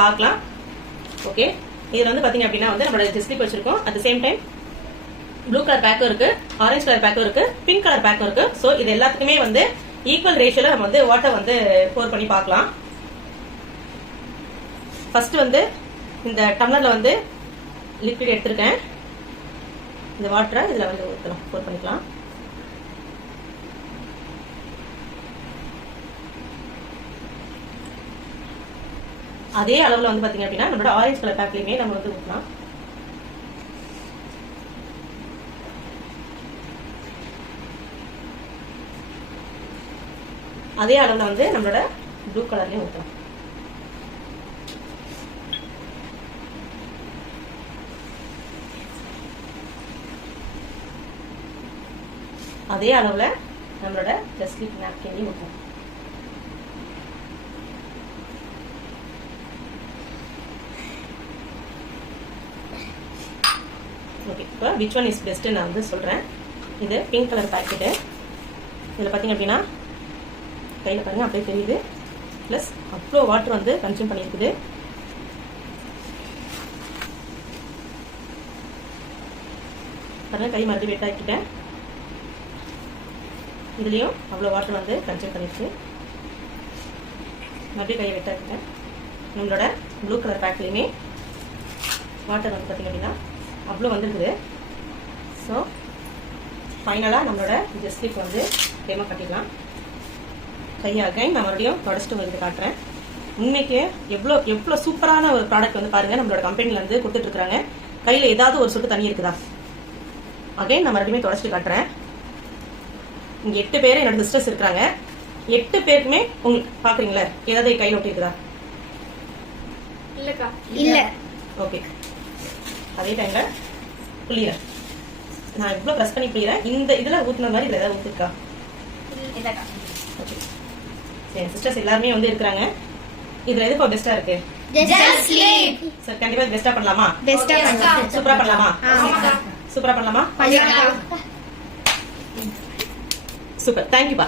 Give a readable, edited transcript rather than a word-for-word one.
பார்க்கலாம். ஓகே, இதுல வந்து பாத்தீங்க அப்படின்னா வந்து நம்மளோட ஜெஸ்லிப் வச்சிருக்கோம். At the same time blue colour பேக்கும் இருக்கு, ஆரஞ்சு கலர் பேக்கும் இருக்கு, பிங்க் கலர் பேக்கும் இருக்கு. சோ இது எல்லாத்துக்குமே வந்து ஈக்குவல் ரேஷியோல நம்ம வந்து வாட்டர் வந்து போர் பண்ணி பார்க்கலாம். ஃபர்ஸ்ட் வந்து இந்த டம்ளர்ல வந்து லிக்விட் எடுத்திருக்கேன். இந்த வாட்டரை இதுல வந்து ஊற்றலாம், போர் பண்ணிக்கலாம். அதே அளவுல வந்து பாத்தீங்க அப்படின்னா நம்மளோட ஆரஞ்சு கலர் பேக்லயுமே நம்ம வந்து ஊற்றலாம். அதே அளவுல வந்து நம்மளோட ப்ளூ கலர்லயும் ஊற்றலாம். அதே அளவுல நம்மளோட ஜஸ்லிப் நாப்கின்லயும் ஊற்றலாம். ஓகே, இப்போ விச் ஒன் இஸ் பெஸ்ட் நான் வந்து சொல்றேன். இது பிங்க் கலர் பாக்கெட்டு. இதுல பாத்தீங்க அப்படின்னா கையில பாருங்க அப்படியே தெரியுது. பிளஸ் அவ்வளோ வாட்டர் வந்து கன்சியூம் பண்ணியிருக்குது. பாருங்க, கை மறுபடியும் வெட் ஆக்கிட்டேன். இதுலயும் அவ்வளோ வாட்டர் வந்து கன்சியூம் பண்ணிருக்கு. மறுபடியும் கையை வெட் ஆக்கிட்டேன். நம்மளோட ப்ளூ கலர் பேக்லயுமே வாட்டர் வந்து பாத்தீங்க அப்படின்னா அவ்வளோ வந்துருக்குது. ஸோ ஃபைனலாக நம்மளோட ஜஸ்லிப் வந்து டெமோ கட்டிடலாம். கையாக நான் மறுபடியும் தொடச்சிட்டு உங்களுக்கு காட்டுறேன். உண்மைக்கு எவ்வளோ சூப்பரான ஒரு ப்ராடக்ட் வந்து பாருங்க நம்மளோட கம்பெனில வந்து கொடுத்துட்டு இருக்காங்க. கையில் ஏதாவது ஒரு சொட்டு தண்ணி இருக்குதா? அகைன் நான் மறுபடியும் தொடச்சிட்டு காட்டுறேன். இங்கே 8 பேர் என்னோட சிஸ்டர்ஸ் இருக்கிறாங்க. 8 பேருக்குமே உங்களுக்கு பாக்குறீங்களா ஏதாவது கையில் ஒட்டி இருக்குதா? இல்லக்கா, இல்ல. ஓகே, அதே டைம்ல புளியறேன். நான் இவ்வளவு பிரஸ் பண்ணி புளியறேன். இந்த இதுல ஊத்துன மாதிரி இதுல ஏதாவது ஊத்துக்கா? இல்லக்கா. ஓகே, சரி, சிஸ்டர்ஸ் எல்லாருமே வந்து இருக்காங்க. இதுல எது பெஸ்டா இருக்கு? ஜஸ்லிப். சார் கண்டிப்பா பெஸ்டா பண்ணலாமா? பெஸ்டா பண்ணலாம். சூப்பரா பண்ணலாமா? ஆமாக்கா. சூப்பரா பண்ணலாமா? பண்ணலாம். சூப்பர், தேங்க்யூ பா.